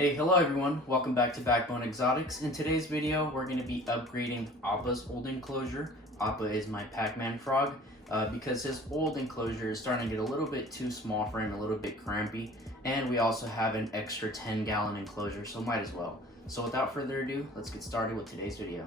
Hey, hello everyone, welcome back to Backbone Exotics. In today's video, we're going to be upgrading Appa's old enclosure. Appa is my Pacman frog because his old enclosure is starting to get a little bit too small for him, a little bit crampy, and we also have an extra 10-gallon enclosure, so might as well. So without further ado, let's get started with today's video.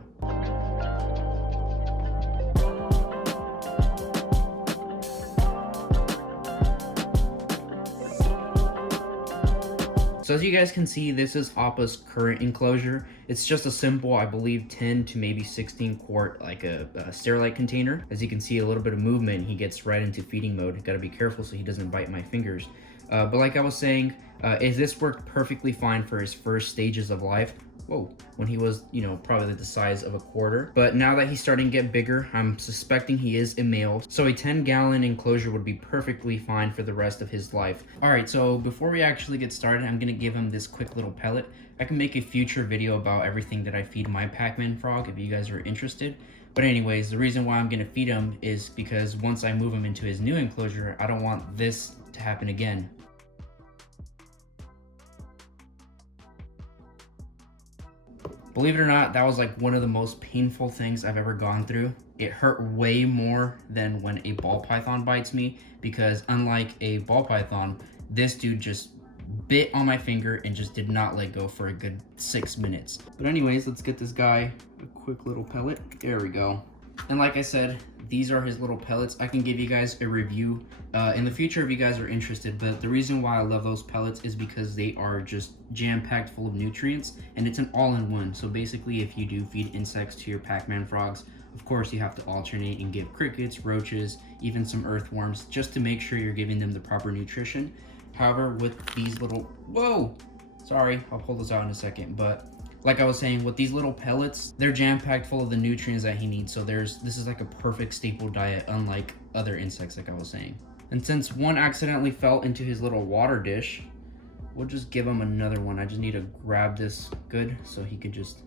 So as you guys can see, this is Appa's current enclosure. It's just a simple, I believe, 10 to maybe 16 quart, like a Sterilite container. As you can see, a little bit of movement, he gets right into feeding mode. Gotta be careful so he doesn't bite my fingers. But like I was saying, this worked perfectly fine for his first stages of life. Whoa, when he was, probably the size of a quarter. But now that he's starting to get bigger, I'm suspecting he is a male. So a 10-gallon enclosure would be perfectly fine for the rest of his life. All right, so before we actually get started, I'm gonna give him this quick little pellet. I can make a future video about everything that I feed my Pacman frog if you guys are interested. But anyways, the reason why I'm gonna feed him is because once I move him into his new enclosure, I don't want this to happen again. Believe it or not, that was like one of the most painful things I've ever gone through. It hurt way more than when a ball python bites me, because unlike a ball python, this dude just bit on my finger and just did not let go for a good 6 minutes. But anyways, let's get this guy a quick little pellet. There we go. And like I said, these are his little pellets. I can give you guys a review in the future if you guys are interested, but the reason why I love those pellets is because they are just jam-packed full of nutrients, and it's an all-in-one. So basically, if you do feed insects to your Pacman frogs, of course you have to alternate and give crickets, roaches, even some earthworms, just to make sure you're giving them the proper nutrition. However, with these little, whoa, sorry, I'll pull this out in a second, but like I was saying, with these little pellets, they're jam-packed full of the nutrients that he needs. So this is like a perfect staple diet, unlike other insects, like I was saying. And since one accidentally fell into his little water dish, we'll just give him another one. I just need to grab this good so he can just,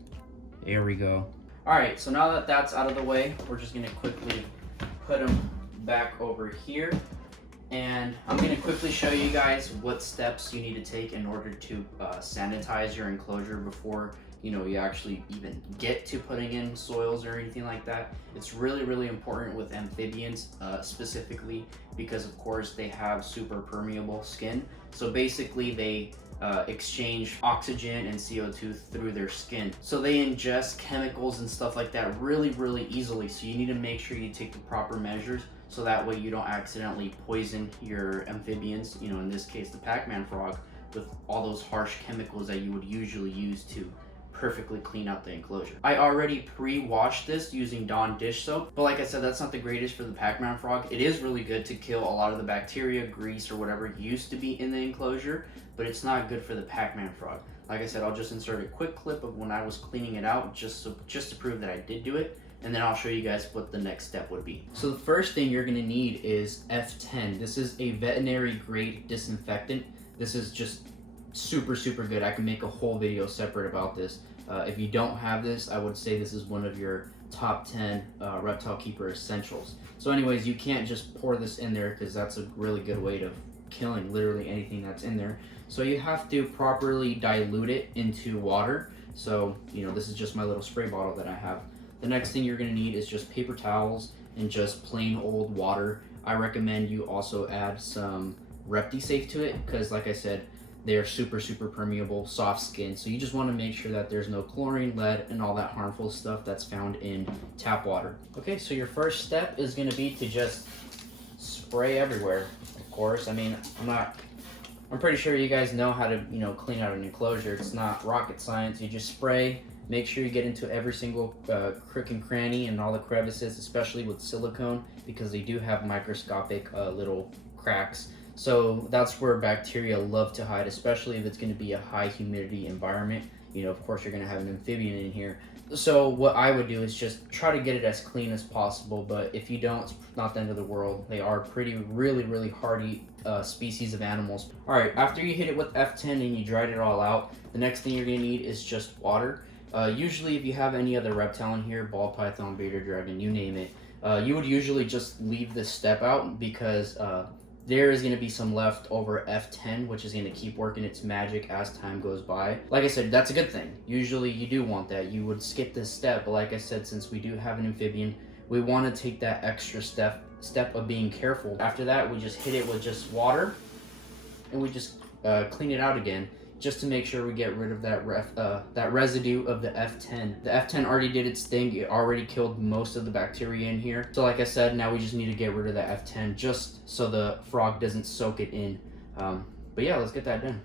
there we go. All right, so now that that's out of the way, we're just gonna quickly put him back over here. And I'm going to quickly show you guys what steps you need to take in order to sanitize your enclosure before you actually even get to putting in soils or anything like that. It's really important with amphibians specifically because of course they have super permeable skin. So basically they exchange oxygen and CO2 through their skin. So they ingest chemicals and stuff like that really easily. So you need to make sure you take the proper measures so that way you don't accidentally poison your amphibians, in this case the Pacman frog, with all those harsh chemicals that you would usually use to perfectly clean out the enclosure. I already pre-washed this using Dawn dish soap, but like I said, that's not the greatest for the Pacman frog. It is really good to kill a lot of the bacteria, grease, or whatever used to be in the enclosure, but it's not good for the Pacman frog. Like I said, I'll just insert a quick clip of when I was cleaning it out just to prove that I did do it, and then I'll show you guys what the next step would be. So the first thing you're gonna need is F10. This is a veterinary grade disinfectant. This is just super good. I can make a whole video separate about this. If you don't have this, I would say this is one of your top 10 reptile keeper essentials. So anyways, you can't just pour this in there because that's a really good way of killing literally anything that's in there. So you have to properly dilute it into water. So this is just my little spray bottle that I have. The next thing you're going to need is just paper towels and just plain old water. I recommend you also add some ReptiSafe to it because like I said, they are super permeable, soft skin. So you just want to make sure that there's no chlorine, lead, and all that harmful stuff that's found in tap water. Okay, so your first step is going to be to just spray everywhere. Of course, I mean, I'm pretty sure you guys know how to, clean out an enclosure. It's not rocket science. You just spray. Make sure you get into every single crook and cranny and all the crevices, especially with silicone, because they do have microscopic little cracks. So that's where bacteria love to hide, especially if it's going to be a high humidity environment. Of course, you're going to have an amphibian in here. So what I would do is just try to get it as clean as possible. But if you don't, it's not the end of the world. They are really hardy species of animals. All right, after you hit it with F10 and you dried it all out, the next thing you're going to need is just water. Usually if you have any other reptile in here, ball python, beta dragon, you name it, you would usually just leave this step out because there is going to be some left over F10, which is going to keep working its magic as time goes by. Like I said, that's a good thing. Usually you do want that. You would skip this step, but like I said, since we do have an amphibian, we want to take that extra step of being careful. After that, we just hit it with just water, and we just clean it out again, just to make sure we get rid of that residue of the F10. The F10 already did its thing. It already killed most of the bacteria in here. So like I said, now we just need to get rid of the F10 just so the frog doesn't soak it in. But yeah, let's get that done.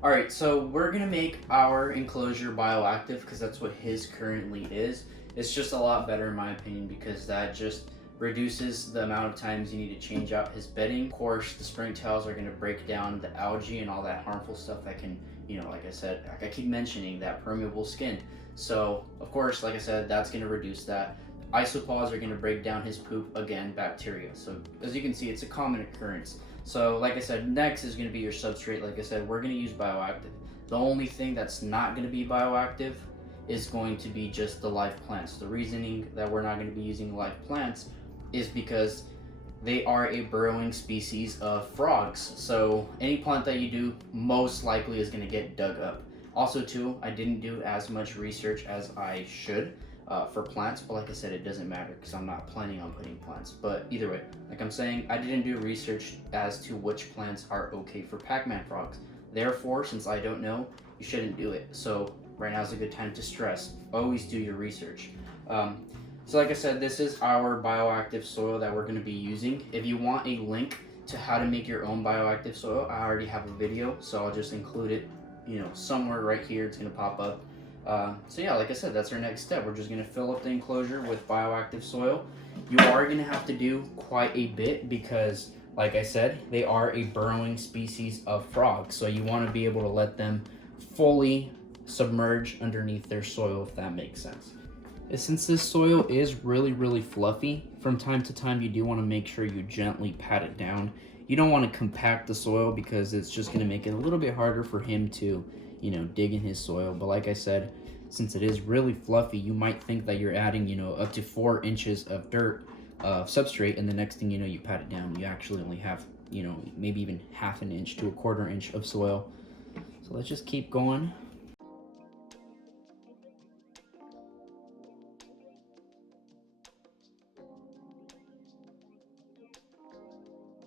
All right, so we're gonna make our enclosure bioactive because that's what his currently is. It's just a lot better in my opinion because that just reduces the amount of times you need to change out his bedding. Of course, the springtails are gonna break down the algae and all that harmful stuff that can, like I said, like I keep mentioning, that permeable skin. So, of course, like I said, that's gonna reduce that. Isopods are gonna break down his poop, again, bacteria. So, as you can see, it's a common occurrence. So, like I said, next is gonna be your substrate. Like I said, we're gonna use bioactive. The only thing that's not gonna be bioactive is going to be just the live plants. The reasoning that we're not going to be using live plants is because they are a burrowing species of frogs. So any plant that you do most likely is going to get dug up. Also too, I didn't do as much research as I should for plants, but like I said, it doesn't matter because I'm not planning on putting plants. But either way, like I'm saying, I didn't do research as to which plants are okay for Pacman frogs. Therefore, since I don't know, you shouldn't do it. So right now is a good time to stress. Always do your research. So like I said, this is our bioactive soil that we're going to be using. If you want a link to how to make your own bioactive soil, I already have a video, so I'll just include it, somewhere right here. It's going to pop up. So yeah, like I said, that's our next step. We're just going to fill up the enclosure with bioactive soil. You are going to have to do quite a bit because, like I said, they are a burrowing species of frogs. So you want to be able to let them fully submerge underneath their soil, if that makes sense. Since this soil is really fluffy, from time to time you do want to make sure you gently pat it down. You don't want to compact the soil because it's just going to make it a little bit harder for him to, dig in his soil. But like I said, since it is really fluffy, you might think that you're adding, up to 4 inches of dirt, substrate, and the next thing you know, you pat it down, you actually only have, maybe even half an inch to a quarter inch of soil. So let's just keep going.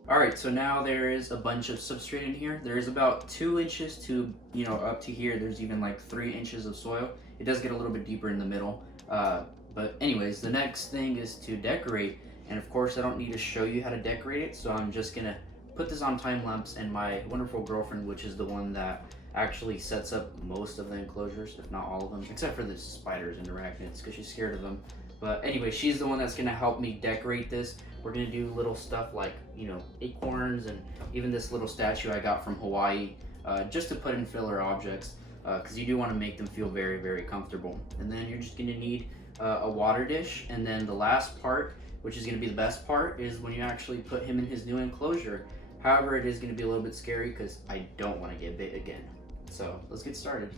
Alright, so now there is a bunch of substrate in here. There is about 2 inches to, up to here. There's even like 3 inches of soil. It does get a little bit deeper in the middle. But anyways, the next thing is to decorate. And of course, I don't need to show you how to decorate it. So I'm just going to put this on time lapse. And my wonderful girlfriend, which is the one that actually sets up most of the enclosures, if not all of them, except for the spiders and arachnids because she's scared of them. But anyway, she's the one that's going to help me decorate this. We're going to do little stuff like, acorns and even this little statue I got from Hawaii, just to put in filler objects, because you do want to make them feel very comfortable. And then you're just going to need a water dish. And then the last part, which is going to be the best part, is when you actually put him in his new enclosure. However, it is going to be a little bit scary because I don't want to get bit again. So let's get started.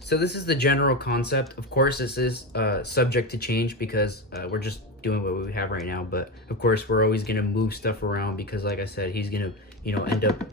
So this is the general concept. Of course, this is subject to change because we're just doing what we have right now. But of course, we're always gonna move stuff around because, like I said, he's gonna, end up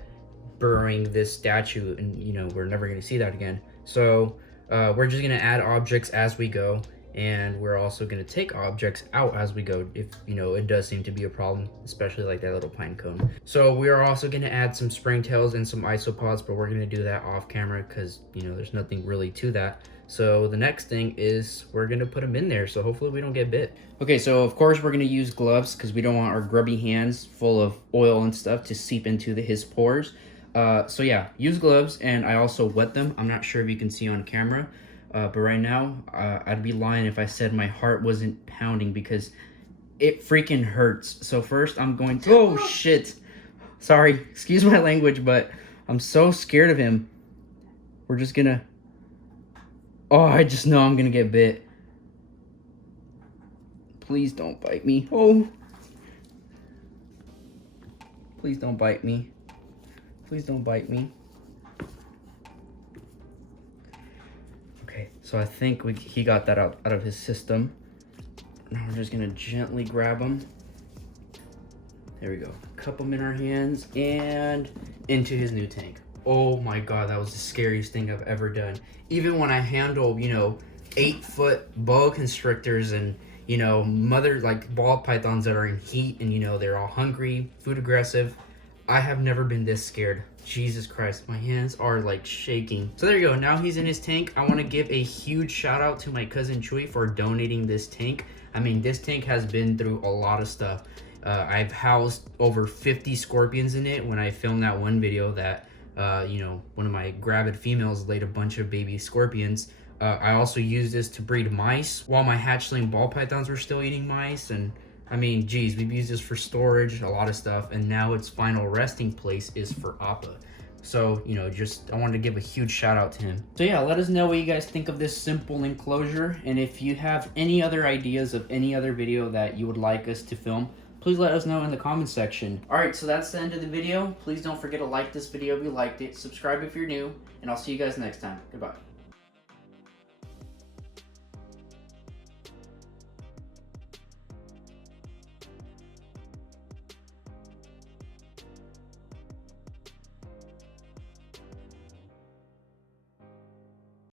burrowing this statue, and we're never gonna see that again. So we're just gonna add objects as we go. And we're also going to take objects out as we go if, you know, it does seem to be a problem, especially like that little pine cone. So we are also going to add some springtails and some isopods, but we're going to do that off camera because, you know, there's nothing really to that. So the next thing is we're going to put them in there, so hopefully we don't get bit. Okay, so of course we're going to use gloves because we don't want our grubby hands full of oil and stuff to seep into his pores. So yeah, use gloves, and I also wet them. I'm not sure if you can see on camera. But right now, I'd be lying if I said my heart wasn't pounding because it freaking hurts. So first I'm going to, oh shit. Sorry, excuse my language, but I'm so scared of him. We're just gonna, oh, I just know I'm gonna get bit. Please don't bite me. Oh. Please don't bite me. Please don't bite me. Okay, so I think he got that out of his system. Now we're just gonna gently grab him. There we go. Cup him in our hands and into his new tank. Oh my god, that was the scariest thing I've ever done. Even when I handle, you know, 8-foot boa constrictors and, you know, like ball pythons that are in heat and, you know, they're all hungry, food aggressive, I have never been this scared. Jesus Christ, my hands are like shaking. So there you go, now he's in his tank. I want to give a huge shout out to my cousin Chewy for donating this tank. I mean, this tank has been through a lot of stuff. I've housed over 50 scorpions in it when I filmed that one video that, you know, one of my gravid females laid a bunch of baby scorpions. I also used this to breed mice while my hatchling ball pythons were still eating mice. And I mean, geez, we've used this for storage, a lot of stuff, and now its final resting place is for Appa. So, you know, I wanted to give a huge shout out to him. So yeah, let us know what you guys think of this simple enclosure, and if you have any other ideas of any other video that you would like us to film, please let us know in the comments section. Alright, so that's the end of the video. Please don't forget to like this video if you liked it, subscribe if you're new, and I'll see you guys next time. Goodbye.